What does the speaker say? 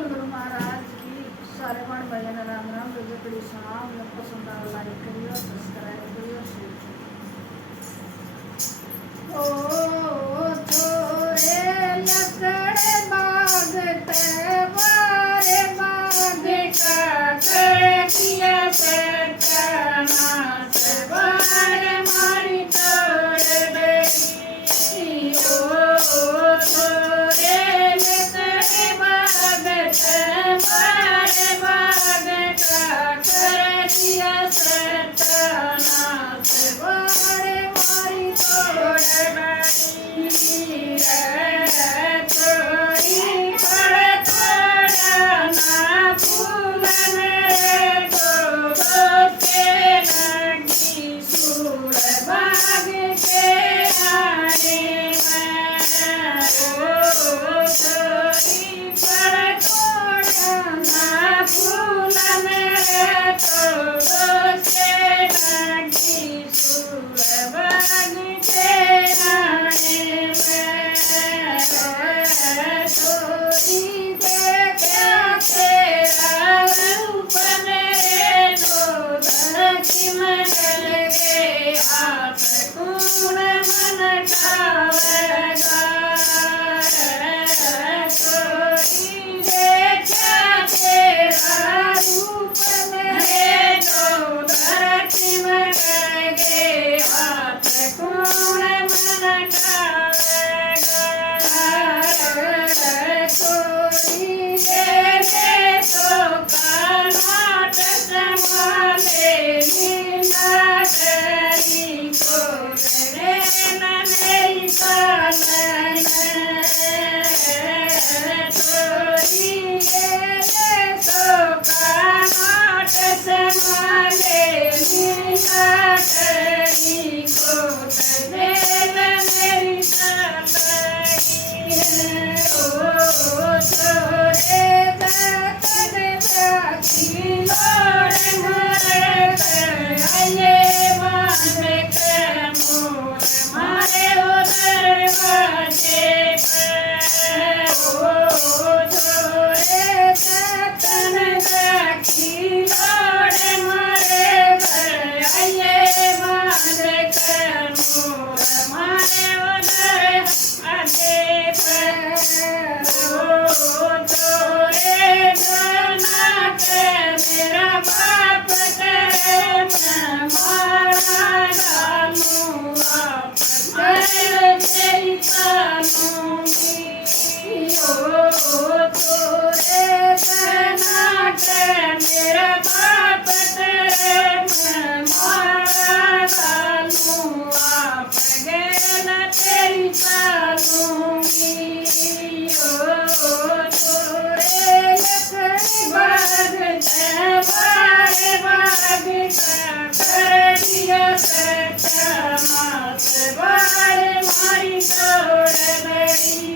बोल गुरु महाराज की। सारे बाण भजन राम राम रजकड़ी सुनाओ। पसंद आवे लाइक करियो, सब्सक्राइब करियो, शेयर करियो। ओ छोरे लकड़े बाग ते बारे बाग का किया सतना से बारे मारी तोड़ बेटी। ओ छोरे लकड़े बाग ते बारे बाग का किया सतना से बारे मारी तोड़ बेटी। थोड़ी पर तोड़ना फूलन तो दोस्ते लगी सूर बाग के आने में। ओ थोड़ी पर तोड़ना फूलन तो दोस्ते लगी सूर बाग के आने में। थोड़ी देखा तेरा रूप मेरे तो धरती में डल गए। आप कौन मन खावेगा। थोड़ी देखा तेरा रूप मेरे तो धरती में डल गए। आप कौन मन खावेगा। थोड़ी देर तो कानाट संभाले लीला तेरी को तेरे नहीं पालन। थोड़ी देर तो कानाट संभाले लीला तेरी को तेरे नहीं पालन। ओ छोरे तन राखी लोड़ मोरे आये मान के मोर मारे उधर बाजे पे। ओ छोरे तन राखी लोड़ मोरे आये मान के मोर मारे उधर बाजे पे। छोरे जनात मेरा बाप करे मैं मारा डालूं। आप मैं तेरी पालूंगी। ओ छोरे जनात मेरा बाप करे मैं मारा डालूं। आप गैल तेरी पालूंगी। छोरे लकड़ी बाग ते बारे बाग का दिया सतना से बारे मारी तोड़ बेटी।